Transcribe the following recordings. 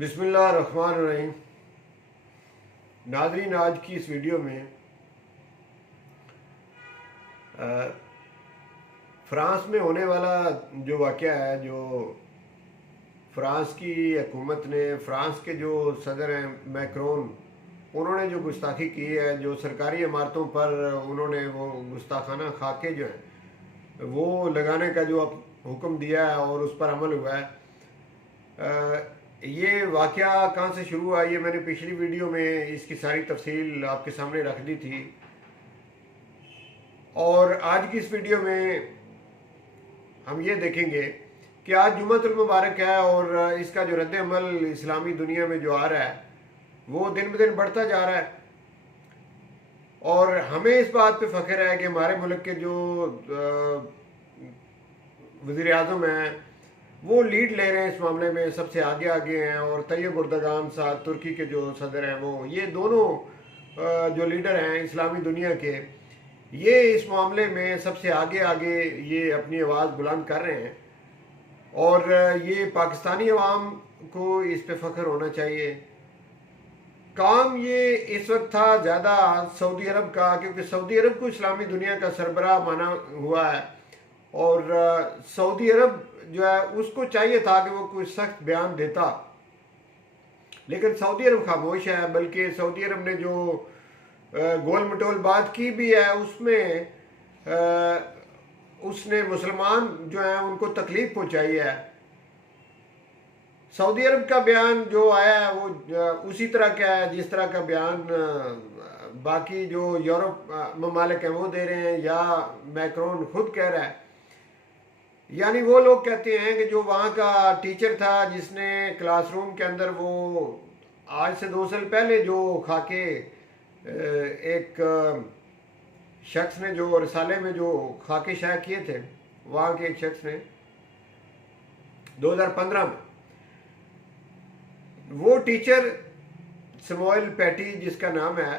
बिस्मिल्लाहिर्रहमानिर्रहीम। नाज़रीन, आज की इस वीडियो में फ़्रांस में होने वाला जो वाक़या है, जो फ़्रांस की हुकूमत ने, फ़्रांस के जो सदर हैं मैक्रोन, उन्होंने जो गुस्ताखी की है, जो सरकारी इमारतों पर उन्होंने वो गुस्ताखाना खाके जो है वो लगाने का जो हुक्म दिया है और उस पर अमल हुआ है। ये वाक़या कहाँ से शुरू हुआ, ये मैंने पिछली वीडियो में इसकी सारी तफसील आपके सामने रख दी थी। और आज की इस वीडियो में हम ये देखेंगे कि आज जुम्मतुल मुबारक है और इसका जो रद्द अमल इस्लामी दुनिया में जो आ रहा है वो दिन ब दिन बढ़ता जा रहा है। और हमें इस बात पे फ़ख्र है कि हमारे मुल्क के जो वज़ीर आज़म हैं वो लीड ले रहे हैं इस मामले में, सबसे आगे आगे हैं। और तैयब उर्दगान साथ तुर्की के जो सदर हैं, वो ये दोनों जो लीडर हैं इस्लामी दुनिया के, ये इस मामले में सबसे आगे आगे ये अपनी आवाज़ बुलंद कर रहे हैं। और ये पाकिस्तानी अवाम को इस पे फ़ख्र होना चाहिए। काम ये इस वक्त था ज़्यादा सऊदी अरब का, क्योंकि सऊदी अरब को इस्लामी दुनिया का सरबराह माना हुआ है। और सऊदी अरब जो है उसको चाहिए था कि वो कोई सख्त बयान देता, लेकिन सऊदी अरब खामोश है। बल्कि सऊदी अरब ने जो गोल मटोल बात की भी है उसमें उसने मुसलमान जो हैं उनको तकलीफ पहुंचाई है। सऊदी अरब का बयान जो आया है वो उसी तरह का है जिस तरह का बयान बाकी जो यूरोप ममालिक हैं वो दे रहे हैं, या मैक्रोन खुद कह रहा है। यानी वो लोग कहते हैं कि जो वहाँ का टीचर था जिसने क्लासरूम के अंदर वो आज से 2 साल पहले जो खाके एक शख्स ने जो रिसाले में जो खाके शाया किए थे, वहाँ के एक शख्स ने 2015 में, वो टीचर समोइल पैटी जिसका नाम है,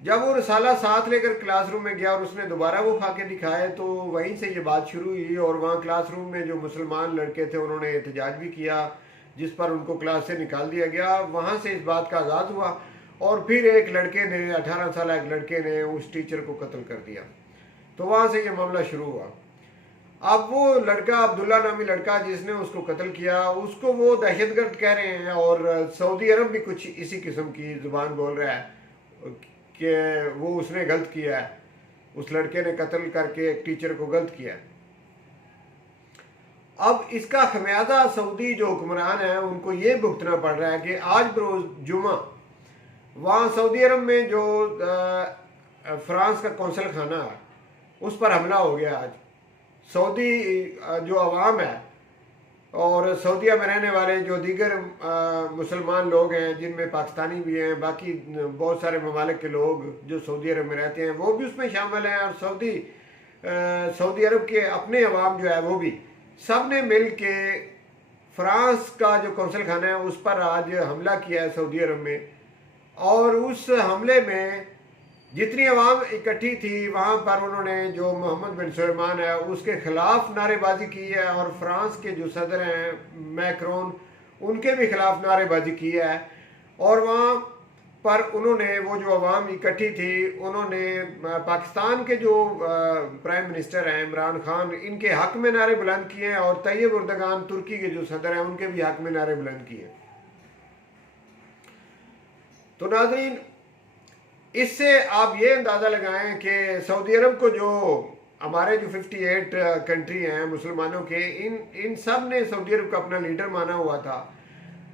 जब वो रिसाला साथ लेकर क्लासरूम में गया और उसने दोबारा वो खाके दिखाए तो वहीं से ये बात शुरू हुई। और वहाँ क्लासरूम में जो मुसलमान लड़के थे उन्होंने एहतजाज भी किया, जिस पर उनको क्लास से निकाल दिया गया। वहाँ से इस बात का आगाज़ हुआ और फिर एक लड़के ने, 18 साल एक लड़के ने उस टीचर को कत्ल कर दिया। तो वहाँ से ये मामला शुरू हुआ। अब वो लड़का, अब्दुल्ला नामी लड़का जिसने उसको कत्ल किया, उसको वो दहशतगर्द कह रहे हैं। और सऊदी अरब भी कुछ इसी किस्म की ज़ुबान बोल रहा है कि वो उसने गलत किया है, उस लड़के ने कत्ल करके एक टीचर को गलत किया। अब इसका खमियाजा सऊदी जो हुक्मरान है उनको ये भुगतना पड़ रहा है कि आज बरोज़ जुमा वहाँ सऊदी अरब में जो फ्रांस का कौंसल खाना है उस पर हमला हो गया। आज सऊदी जो अवाम है और सऊदीया में रहने वाले जो दीगर मुसलमान लोग हैं, जिनमें पाकिस्तानी भी हैं, बाकी बहुत सारे ममालिक के लोग जो सऊदी अरब में रहते हैं वो भी उसमें शामिल हैं। और सऊदी अरब के अपने अवाम जो है वो भी, सब ने मिल के फ्रांस का जो कौंसल खाना है उस पर आज हमला किया है सऊदी अरब में। और उस हमले में जितनी आवाम इकट्ठी थी वहाँ पर उन्होंने जो मोहम्मद बिन सुलेमान है उसके खिलाफ नारेबाजी की है। और फ्रांस के जो सदर हैं मैक्रोन, उनके भी खिलाफ नारेबाजी की है। और वहाँ पर उन्होंने, वो जो आवाम इकट्ठी थी, उन्होंने पाकिस्तान के जो प्राइम मिनिस्टर हैं इमरान खान, इनके हक में नारे बुलंद किए हैं। और तैयब उर्दगान तुर्की के जो सदर हैं उनके भी हक में नारे बुलंद किए। तो नाज़रीन, इससे आप ये अंदाज़ा लगाएं कि सऊदी अरब को, जो हमारे जो 58 कंट्री हैं मुसलमानों के, इन सब ने सऊदी अरब का अपना लीडर माना हुआ था।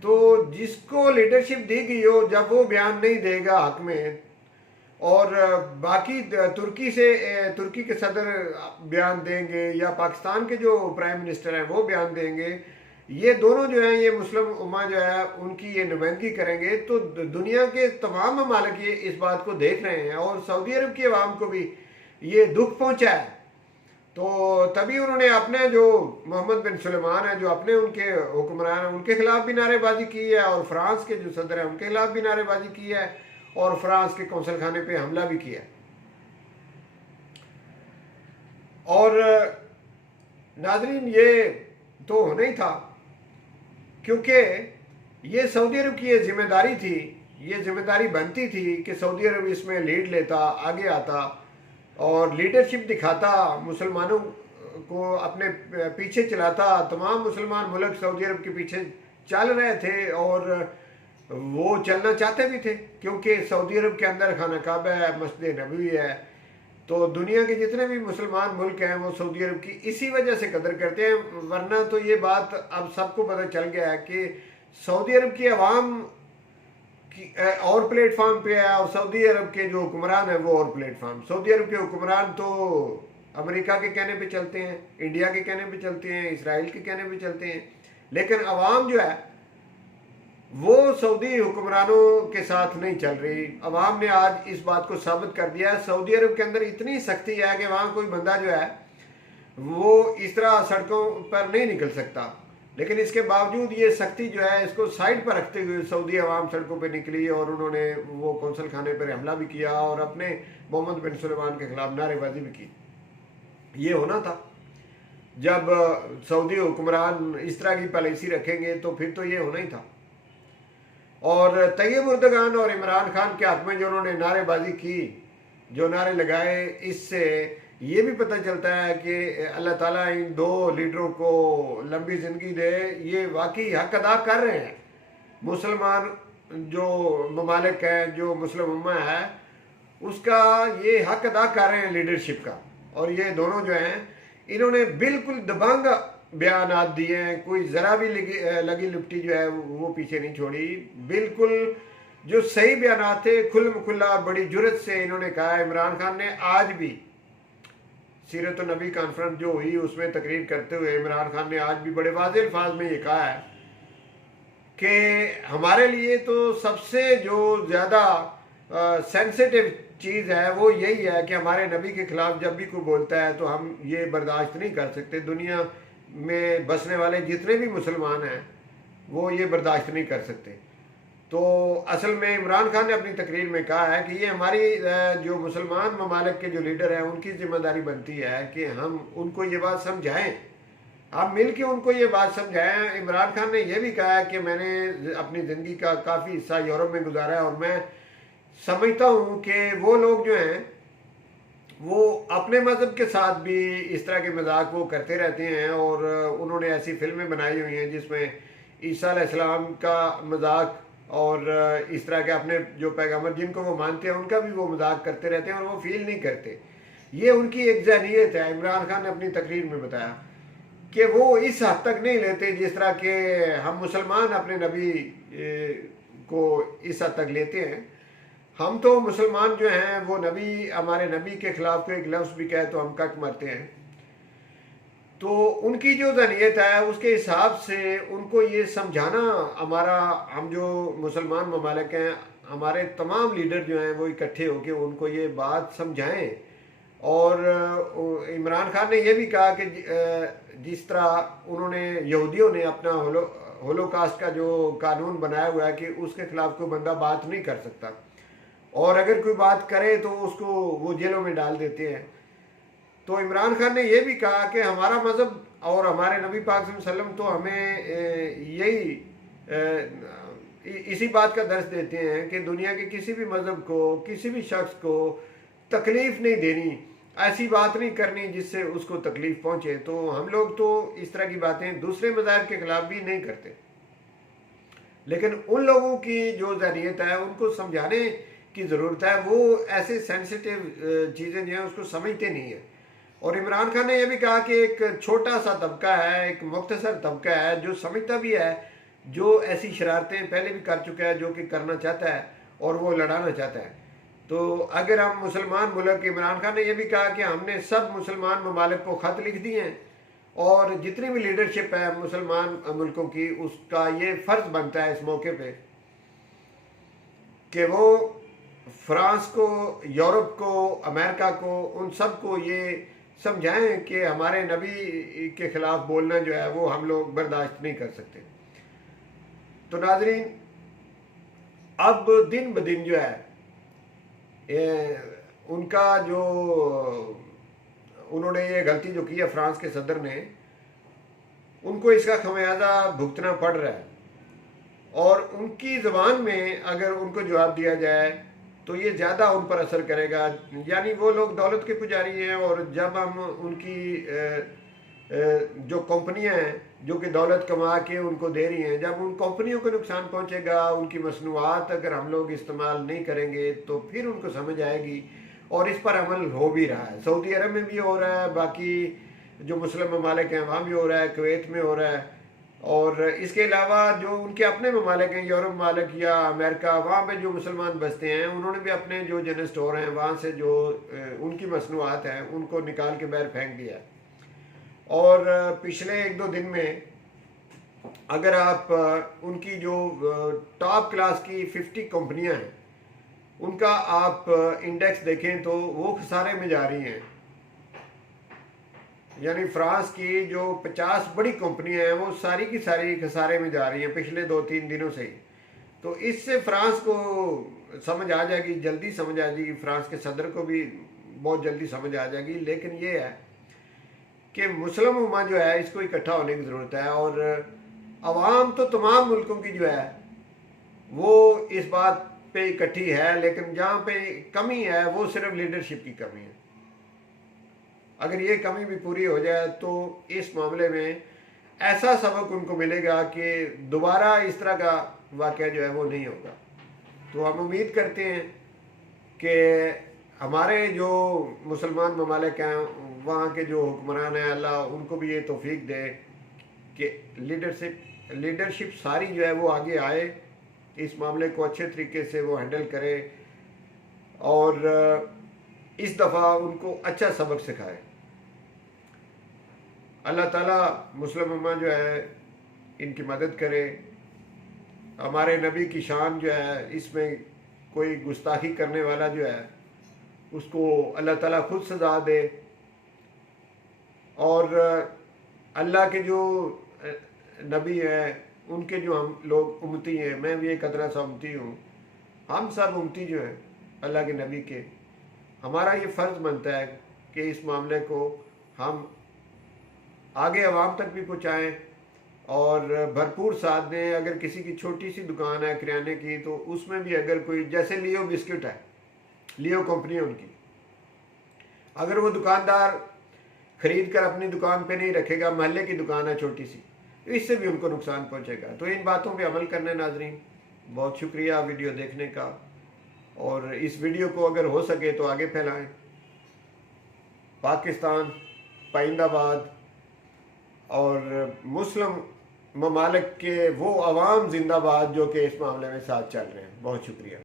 तो जिसको लीडरशिप दी गई हो, जब वो बयान नहीं देगा हक में, और बाकी तुर्की के सदर बयान देंगे या पाकिस्तान के जो प्राइम मिनिस्टर हैं वो बयान देंगे, ये दोनों जो हैं, ये मुस्लिम उम्मा जो है उनकी ये नुमाइंदगी करेंगे, तो दुनिया के तमाम ममालिक ये इस बात को देख रहे हैं। और सऊदी अरब की आवाम को भी ये दुख पहुंचा है। तो तभी उन्होंने अपने जो मोहम्मद बिन सुलेमान है, जो अपने उनके हुक्मरान हैं, उनके खिलाफ भी नारेबाजी की है। और फ्रांस के जो सदर हैं उनके खिलाफ भी नारेबाजी की है। और फ्रांस के कौंसल खाने पे हमला भी किया। और नाजरीन, ये तो होना ही था, क्योंकि ये सऊदी अरब की ये जिम्मेदारी थी, ये जिम्मेदारी बनती थी कि सऊदी अरब इसमें लीड लेता, आगे आता और लीडरशिप दिखाता, मुसलमानों को अपने पीछे चलाता। तमाम मुसलमान मुल्क सऊदी अरब के पीछे चल रहे थे और वो चलना चाहते भी थे, क्योंकि सऊदी अरब के अंदर खाना काबा है, मस्जिद नबवी है। तो दुनिया के जितने भी मुसलमान मुल्क हैं वो सऊदी अरब की इसी वजह से कदर करते हैं। वरना तो ये बात अब सबको पता चल गया है कि सऊदी अरब की आवाम की और प्लेटफॉर्म पे है और सऊदी अरब के जो हुक्मरान हैं वो और प्लेटफॉर्म। सऊदी अरब के हुक्मरान तो अमेरिका के कहने पे चलते हैं, इंडिया के कहने पे चलते हैं, इसराइल के कहने पे चलते हैं, लेकिन अवाम जो है वो सऊदी हुक्मरानों के साथ नहीं चल रही। अवाम ने आज इस बात को साबित कर दिया है। सऊदी अरब के अंदर इतनी सख्ती है कि वहाँ कोई बंदा जो है वो इस तरह सड़कों पर नहीं निकल सकता, लेकिन इसके बावजूद ये सख्ती जो है इसको साइड पर रखते हुए सऊदी अवाम सड़कों पर निकली और उन्होंने वो कौंसल खाने पर हमला भी किया और अपने मोहम्मद बिन सुलेमान के खिलाफ नारेबाजी भी की। ये होना था। जब सऊदी हुक्मरान इस तरह की पॉलिसी रखेंगे तो फिर तो ये होना ही था। और तैयब उर्दगान और इमरान खान के हक में जो उन्होंने नारेबाजी की, जो नारे लगाए, इससे ये भी पता चलता है कि अल्लाह ताला इन दो लीडरों को लंबी ज़िंदगी दे। ये वाकई हक अदा कर रहे हैं। मुसलमान जो ममालिक हैं, जो मुस्लिम उम्मा है, उसका ये हक अदा कर रहे हैं लीडरशिप का। और ये दोनों जो हैं इन्होंने बिल्कुल दबंग बयानात दिए हैं, कोई ज़रा भी लगी लिपटी जो है वो पीछे नहीं छोड़ी। बिल्कुल जो सही बयानात थे खुल्म खुल्ला बड़ी जुर्रत से इन्होंने कहा। इमरान खान ने आज भी सीरत नबी कॉन्फ्रेंस जो हुई उसमें तकरीर करते हुए इमरान खान ने आज भी बड़े वाज़ेह अल्फाज में ये कहा है कि हमारे लिए तो सबसे जो ज़्यादा सेंसिटिव चीज़ है वो यही है कि हमारे नबी के खिलाफ जब भी कोई बोलता है तो हम ये बर्दाश्त नहीं कर सकते। दुनिया में बसने वाले जितने भी मुसलमान हैं वो ये बर्दाश्त नहीं कर सकते। तो असल में इमरान खान ने अपनी तकरीर में कहा है कि ये हमारी जो मुसलमान ममालिक के जो लीडर हैं उनकी जिम्मेदारी बनती है कि हम उनको ये बात समझाएं, आप मिल के उनको ये बात समझाएं। इमरान खान ने यह भी कहा है कि मैंने अपनी ज़िंदगी का काफ़ी हिस्सा यूरोप में गुजारा है और मैं समझता हूँ कि वो लोग जो हैं वो अपने मज़हब के साथ भी इस तरह के मजाक वो करते रहते हैं। और उन्होंने ऐसी फिल्में बनाई हुई हैं जिसमें ईसा अलैहिस्सलाम का मजाक और इस तरह के अपने जो पैगम्बर जिनको वो मानते हैं उनका भी वो मजाक करते रहते हैं और वो फील नहीं करते। ये उनकी एक ज़हनियत है। इमरान खान ने अपनी तकरीर में बताया कि वो इस हद तक नहीं लेते जिस तरह के हम मुसलमान अपने नबी को इस हद तक लेते हैं। हम तो मुसलमान जो हैं वो नबी, हमारे नबी के खिलाफ कोई एक लफ्ज़ भी कहे तो हम कट मरते हैं। तो उनकी जो ज़हनियत है उसके हिसाब से उनको ये समझाना हमारा, हम जो मुसलमान ममालिक हैं, हमारे तमाम लीडर जो हैं वो इकट्ठे होकर उनको ये बात समझाएं। और इमरान खान ने यह भी कहा कि जिस तरह उन्होंने यहूदियों ने अपना होलोकास्ट का जो कानून बनाया हुआ है कि उसके खिलाफ कोई बंदा बात नहीं कर सकता और अगर कोई बात करे तो उसको वो जेलों में डाल देते हैं। तो इमरान खान ने यह भी कहा कि हमारा मज़हब और हमारे नबी पाक सल्लल्लाहु अलैहि वसल्लम तो हमें यही इसी बात का दर्स देते हैं कि दुनिया के किसी भी मज़हब को, किसी भी शख्स को तकलीफ़ नहीं देनी, ऐसी बात नहीं करनी जिससे उसको तकलीफ़ पहुँचे। तो हम लोग तो इस तरह की बातें दूसरे मज़ाहब के ख़िलाफ़ भी नहीं करते, लेकिन उन लोगों की जो ज़हनियत है उनको समझाने की ज़रूरत है। वो ऐसे सेंसिटिव चीज़ें जो हैं उसको समझते नहीं हैं। और इमरान खान ने यह भी कहा कि एक छोटा सा तबका है, एक मुख्तसर तबका है जो समझता भी है, जो ऐसी शरारतें पहले भी कर चुका है, जो कि करना चाहता है और वो लड़ाना चाहता है। तो अगर हम मुसलमान मुल्क, इमरान खान ने यह भी कहा कि हमने सब मुसलमान ममालिक को ख़त लिख दिए हैं और जितनी भी लीडरशिप है मुसलमान मुल्कों की उसका ये फ़र्ज़ बनता है इस मौके पे कि वो फ्रांस को, यूरोप को, अमेरिका को, उन सब को ये समझाएं कि हमारे नबी के ख़िलाफ़ बोलना जो है वो हम लोग बर्दाश्त नहीं कर सकते। तो नाज़रीन, अब दिन ब दिन जो है उनका जो उन्होंने ये गलती जो की है फ्रांस के सदर ने, उनको इसका खमियाजा भुगतना पड़ रहा है। और उनकी ज़बान में अगर उनको जवाब दिया जाए तो ये ज़्यादा उन पर असर करेगा। यानी वो लोग दौलत के पुजारी हैं, और जब हम उनकी जो कंपनियां हैं जो कि दौलत कमा के उनको दे रही हैं, जब उन कंपनियों को नुकसान पहुंचेगा, उनकी मसनूआत अगर हम लोग इस्तेमाल नहीं करेंगे तो फिर उनको समझ आएगी। और इस पर अमल हो भी रहा है, सऊदी अरब में भी हो रहा है, बाकी जो मुस्लिम ममालिक हैं वहाँ भी हो रहा है, कुवैत में हो रहा है। और इसके अलावा जो उनके अपने ममालिक हैं, यूरोप ममालिक या अमेरिका, वहाँ पे जो मुसलमान बसते हैं उन्होंने भी अपने जो जनरल स्टोर हैं वहाँ से जो उनकी मसनूआत हैं उनको निकाल के बाहर फेंक दिया। और पिछले 1-2 दिन में अगर आप उनकी जो टॉप क्लास की 50 कंपनियां हैं उनका आप इंडेक्स देखें तो वो खसारे में जा रही हैं। यानी फ्रांस की जो 50 बड़ी कंपनियां हैं वो सारी की सारी खसारे में जा रही हैं पिछले 2-3 दिनों से ही। तो इससे फ्रांस को समझ आ जाएगी, जल्दी समझ आ जाएगी, फ्रांस के सदर को भी बहुत जल्दी समझ आ जाएगी। लेकिन ये है कि मुस्लिम उम्मा जो है इसको इकट्ठा होने की ज़रूरत है, और अवाम तो तमाम मुल्कों की जो है वो इस बात पे इकट्ठी है, लेकिन जहाँ पे कमी है वो सिर्फ लीडरशिप की कमी है। अगर ये कमी भी पूरी हो जाए तो इस मामले में ऐसा सबक उनको मिलेगा कि दोबारा इस तरह का वाक़या जो है वो नहीं होगा। तो हम उम्मीद करते हैं कि हमारे जो मुसलमान ममालिक हैं वहाँ के जो हुक्मरान हैं, अल्लाह उनको भी ये तौफीक दे कि लीडरशिप सारी जो है वो आगे आए, इस मामले को अच्छे तरीके से वो हैंडल करे और इस दफ़ा उनको अच्छा सबक सिखाए। अल्लाह ताला मुस्लिम उम्मा जो है इनकी मदद करे। हमारे नबी की शान जो है इसमें कोई गुस्ताखी करने वाला जो है उसको अल्लाह ताला खुद सजा दे, और अल्लाह के जो नबी हैं उनके जो हम लोग उम्मती हैं, मैं भी एक अदरा सा उम्मती हूँ, हम सब उम्मती जो हैं अल्लाह के नबी के, हमारा ये फ़र्ज़ बनता है कि इस मामले को हम आगे अवाम तक भी पहुँचाएँ और भरपूर साथ दें। अगर किसी की छोटी सी दुकान है किराने की तो उसमें भी अगर कोई, जैसे लियो बिस्किट है, लियो कंपनी है उनकी, अगर वो दुकानदार खरीद कर अपनी दुकान पे नहीं रखेगा, महल्ले की दुकान है छोटी सी, तो इससे भी उनको नुकसान पहुंचेगा। तो इन बातों पे अमल करने नाजरीन, बहुत शुक्रिया वीडियो देखने का, और इस वीडियो को अगर हो सके तो आगे फैलाएं। पाकिस्तान पाइंदाबाद और मुस्लिम ममालिक के वो अवाम जिंदाबाद जो कि इस मामले में साथ चल रहे हैं। बहुत शुक्रिया।